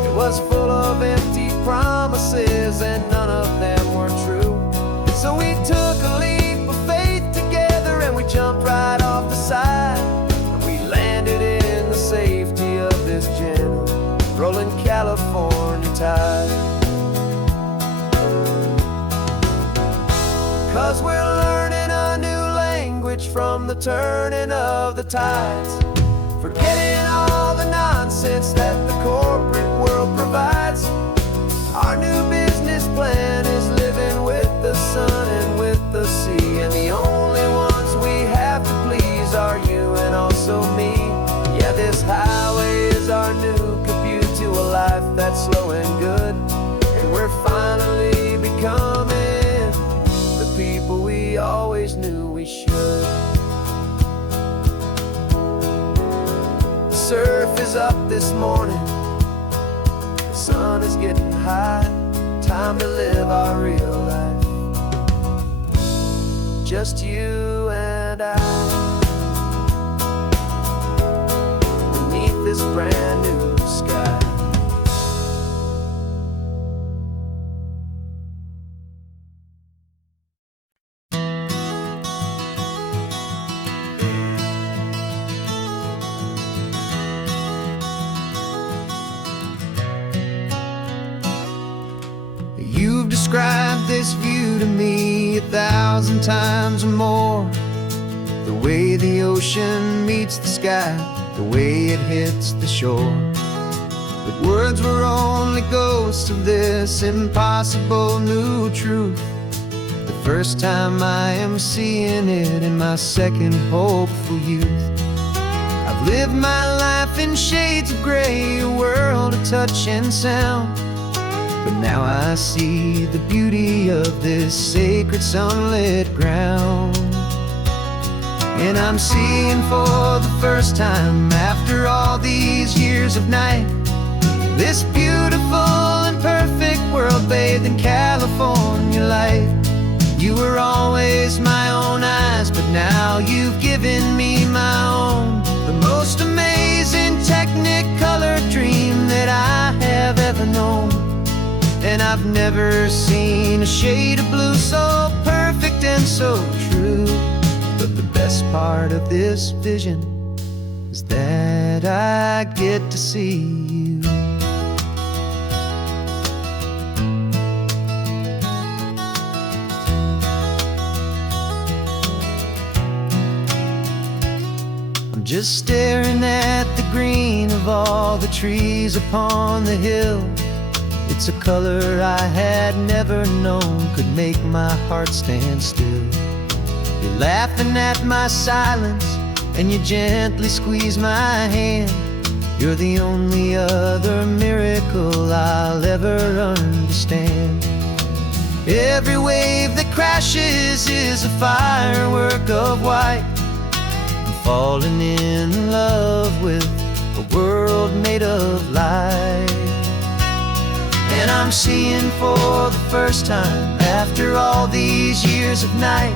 It was full of empty promises and none of them were true. So we took a leap of faith together and we jumped right off the side, and we landed in the safety of this gentle rolling California tide. 'Cause we're learning a new language from the turning of the tides, forgetting all the nonsense that the corporate world provides. Our new business plan is living with the sun and with the sea, and the only ones we have to please are you and also me. Yeah, this highway is our new commute to a life that's slow and good, and we're finally becoming the people we always knew we should. The surf is up this morning, the sun is getting high, time to live our real life, just you and I, beneath this brand new sky. this view to me 1,000 times or more. The way the ocean meets the sky, the way it hits the shore. But words were only ghosts of this impossible new truth. The first time I am seeing it in my second hopeful youth. I've lived my life in shades of gray, a world of touch and sound. But now I see the beauty of this sacred sunlit ground. And I'm seeing for the first time, after all these years of night, this beautiful and perfect world bathed in California light. You were always my own eyes, but now you've given me my own. The most amazing technicolor dream that I have ever known. And I've never seen a shade of blue so perfect and so true. But the best part of this vision is that I get to see you. I'm just staring at the green of all the trees upon the hill. It's a color I had never known could make my heart stand still. You're laughing at my silence, and you gently squeeze my hand. You're the only other miracle I'll ever understand. Every wave that crashes is a firework of white. I'm falling in love with a world made of light. And I'm seeing for the first time, after all these years of night,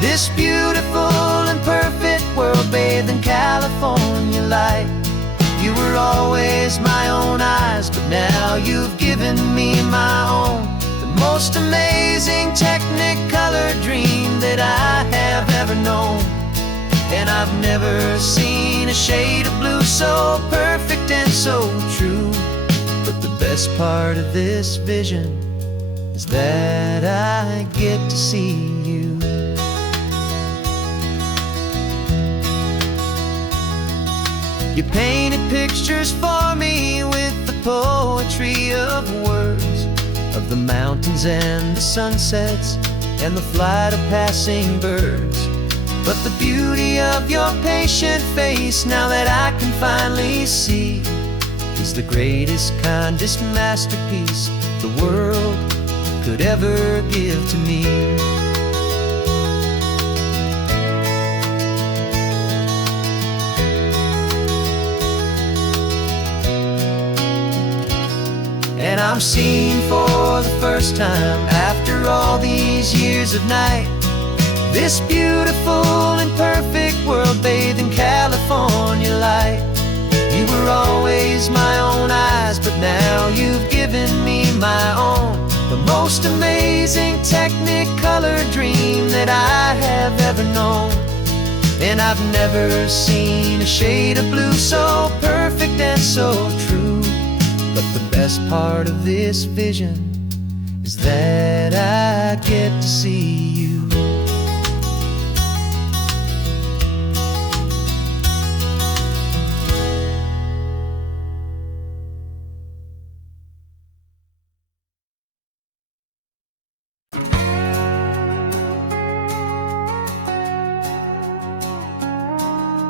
this beautiful and perfect world bathed in California light. You were always my own eyes, but now you've given me my own. The most amazing technicolor dream that I have ever known. And I've never seen a shade of blue so perfect and so true. But the best part of this vision is that I get to see you. You painted pictures for me with the poetry of words, of the mountains and the sunsets and the flight of passing birds. But the beauty of your patient face, now that I can finally see, is the greatest, kindest masterpiece the world could ever give to me. And I'm seeing for the first time, after all these years of night, this beautiful and perfect world bathed in California light. You were always my own eyes, but now you've given me my own. The most amazing technicolor dream that I have ever known. And I've never seen a shade of blue so perfect and so true. But the best part of this vision is that I get to see you.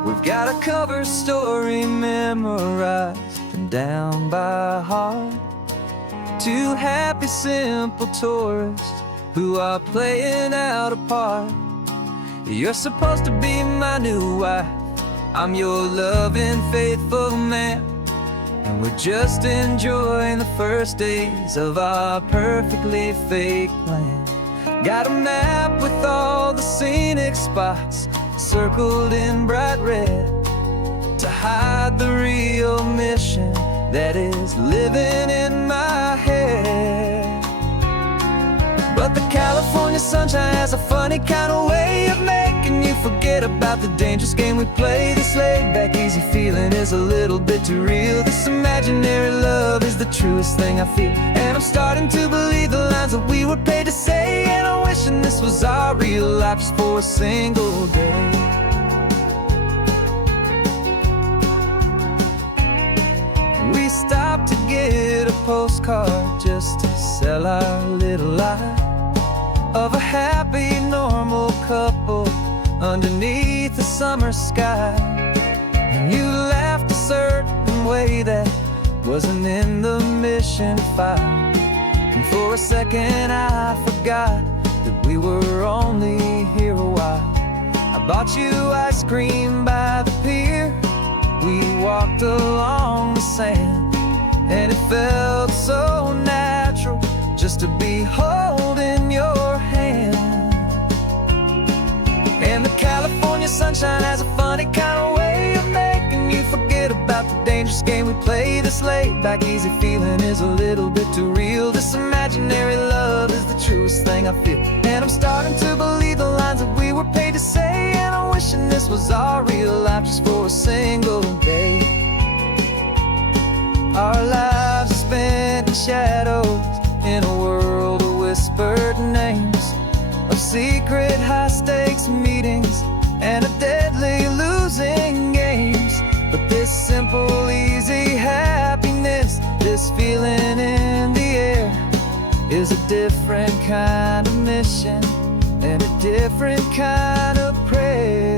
We've got a cover story memorized and down by heart. Two happy, simple tourists who are playing out a part. You're supposed to be my new wife, I'm your loving, faithful man. And we're just enjoying the first days of our perfectly fake plan. Got a map with all the scenic spots circled in bright red to hide the real mission that is living in my head. But the California sunshine has a funny kind of way of making you forget forget about the dangerous game we play. This laid-back, easy feeling is a little bit too real. This imaginary love is the truest thing I feel. And I'm starting to believe the lines that we were paid to say. And I'm wishing this was our real life just for a single day. We stopped to get a postcard just to sell our little lie of a happy, normal couple underneath the summer sky. And you laughed a certain way that wasn't in the mission file. And for a second I forgot that we were only here a while. I bought you ice cream by the pier. We walked along the sand, and it felt so natural just to be holding your hand. And the California sunshine has a funny kind of way of making you forget about the dangerous game we play. This laid-back, easy feeling is a little bit too real. This imaginary love is the truest thing I feel. And I'm starting to believe the lines that we were paid to say. And I'm wishing this was our real life just for a single day. Our lives are spent in shadows, in a world of whispered names, of secret high-stakes meetings and of deadly losing games. But this simple, easy happiness, this feeling in the air, is a different kind of mission and a different kind of prayer.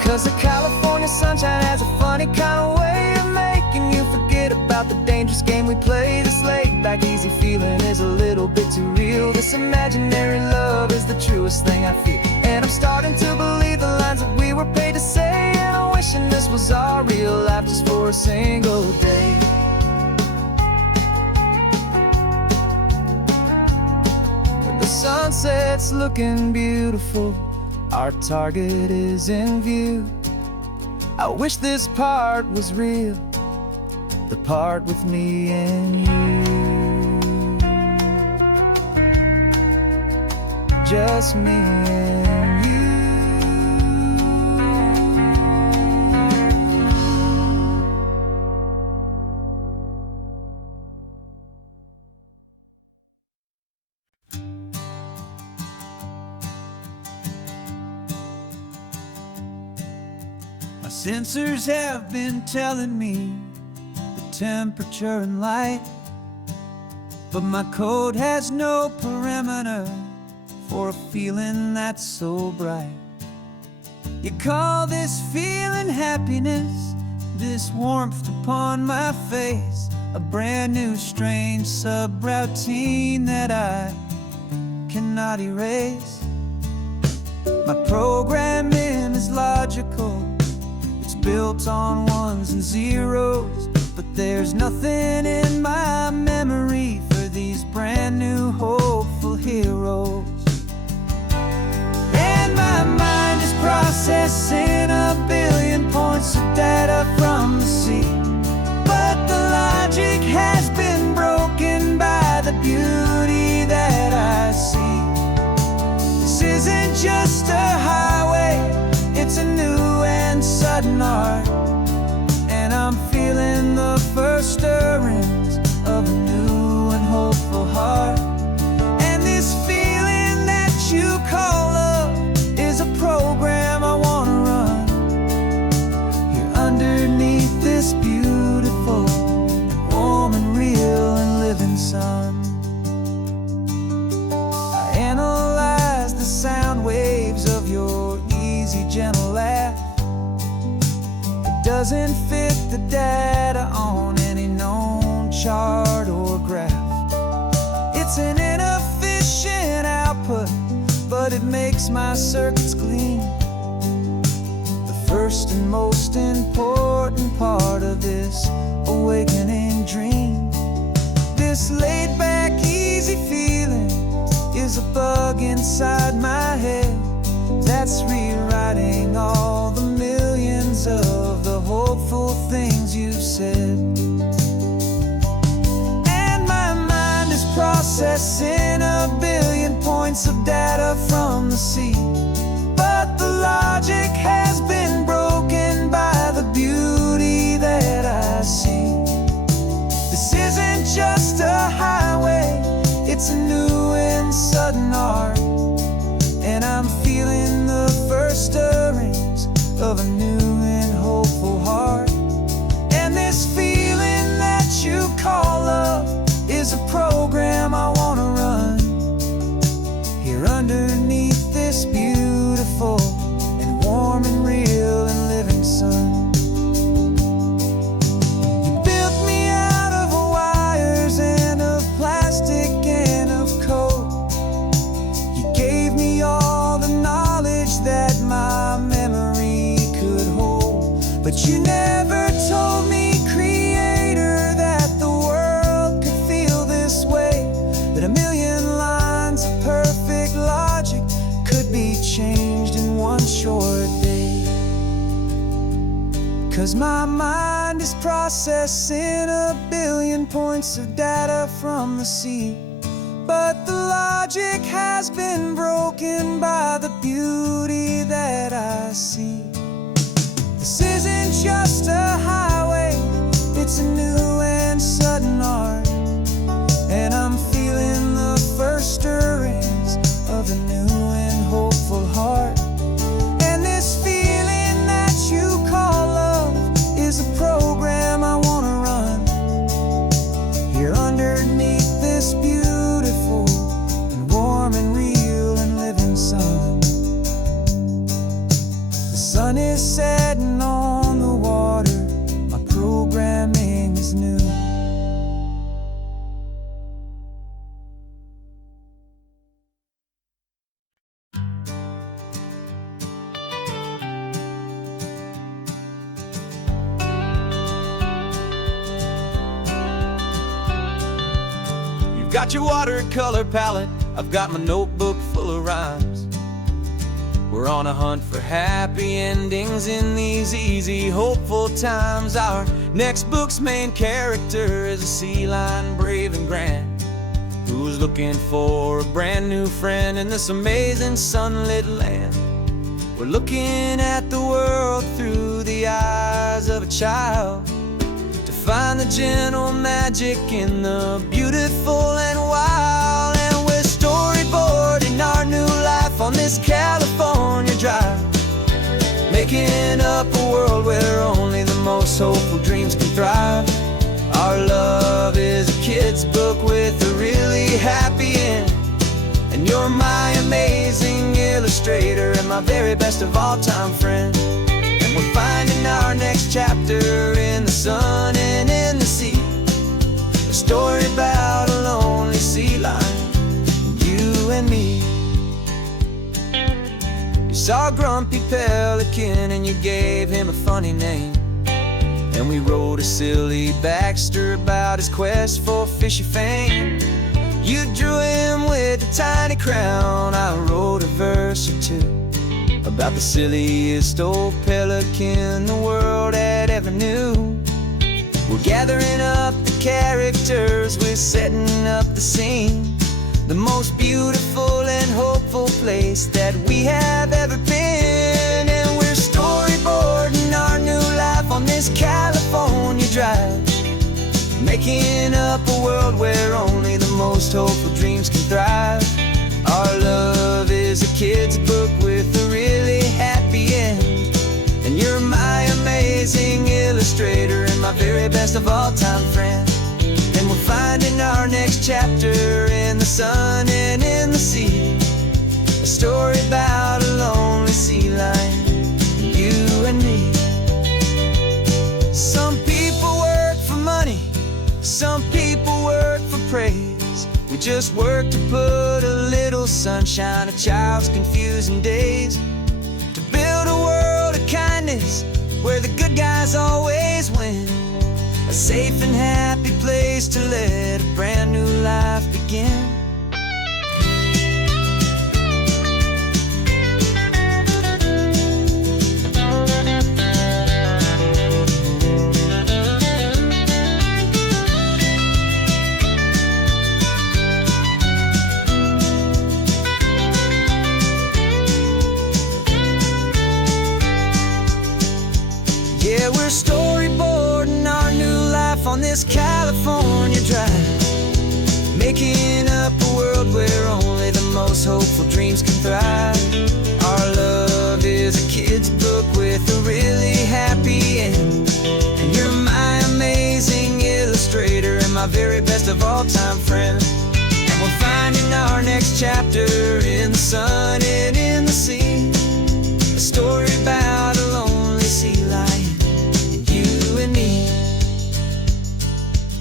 'Cause the California sunshine has a funny kind of way of making you forget about the dangerous game we play. This laid-back, easy feeling is a little bit too real. This imaginary love is the truest thing I feel. And I'm starting to believe the lines that we were paid to say. And I'm wishing this was our real life just for a single day. When the sunset's looking beautiful, our target is in view. I wish this part was real, the part with me and you. Just me and you. My sensors have been telling me the temperature and light, but my code has no perimeter for a feeling that's so bright. You call this feeling happiness, this warmth upon my face, a brand new strange subroutine that I cannot erase. My programming is logical, it's built on ones and zeros, but there's nothing in my memory for these brand new hopeful heroes. And my mind is processing a billion points of data from the sea, but the logic has been broken by the beauty that I see. This isn't just a highway, it's a new and sudden art, and I'm feeling the first stirrings of a new and hopeful heart. And this feeling that you call love is a program I want to run here underneath this beautiful and warm and real and living sun. I analyze the sound waves of your easy, gentle laugh. It doesn't fit the data on any known chart or graph. It's an inefficient output, but it makes my circuits gleam. The first and most important part of this awakening dream. This laid-back, easy feeling is a bug inside my head that's rewriting all the millions of the hopeful things you've said. And my mind is processing processing a billion points of data from the sea. But the logic has been broken by the beauty that I see. This isn't just a highway, it's a new and sudden art. And I'm feeling the first stirrings of a new and hopeful heart. And this feeling that you call love is a program I wanna run here underneath this beautiful and warm and real and living sun. You built me out of wires and of plastic and of code. You gave me all the knowledge that my memory could hold. But you never told me, Creator, that the world could feel this way, that a million lines of perfect logic could be changed in one short day. 'Cause my mind is processing a billion points of data from the sea. But the logic has been broken by the beauty that I see. This isn't just a highway, it's a new and sudden art. And I'm feeling the first stirrings of a new and hopeful heart. And this feeling that you call love is a program I wanna run here underneath this beautiful and warm and real and living sun. The sun is setting on the water, my programming is new. You've got your watercolor palette, I've got my notebook full of rhymes. We're on a hunt for happy endings in these easy, hopeful times. Our next book's main character is a sea lion, brave and grand, who's looking for a brand new friend in this amazing sunlit land. We're looking at the world through the eyes of a child, to find the gentle magic in the beautiful and wild. And we're storyboarding our new life on this California drive, making up a world where only the most hopeful dreams can thrive. Our love is a kid's book with a really happy end, and you're my amazing illustrator and my very best of all time friend. And we're finding our next chapter in the sun and in the sea, a story about a lonely sea lion, you and me. You saw a grumpy pelican and you gave him a funny name, and we wrote a silly Baxter about his quest for fishy fame. You drew him with a tiny crown, I wrote a verse or two about the silliest old pelican the world had ever knew. We're gathering up the characters, we're setting up the scene, the most beautiful and hopeful place that we have ever been. And we're storyboarding our new life on this California drive, making up a world where only the most hopeful dreams can thrive. Our love is a kid's book with a really happy end, and you're my amazing illustrator and my very best of all time friend. And we're finding our next chapter in the sun and in the sea, a story about a lonely sea lion, you and me. Some people work for money, some people work for praise. We just work to put a little sunshine in a child's confusing days, to build a world of kindness where the good guys always win, a safe and happy place to let a brand new life begin. this California drive, making up a world where only the most hopeful dreams can thrive. Our love is a kid's book with a really happy end, and you're my amazing illustrator and my very best of all time friend. And we're finding our next chapter in the sun and in the sea, a story about a lonely sea lion and you and me.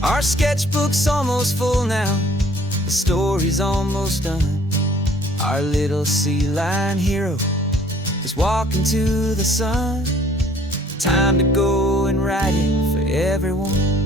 Our sketchbook's almost full now, the story's almost done. Our little sea lion hero is walking to the sun. Time to go and write it for everyone.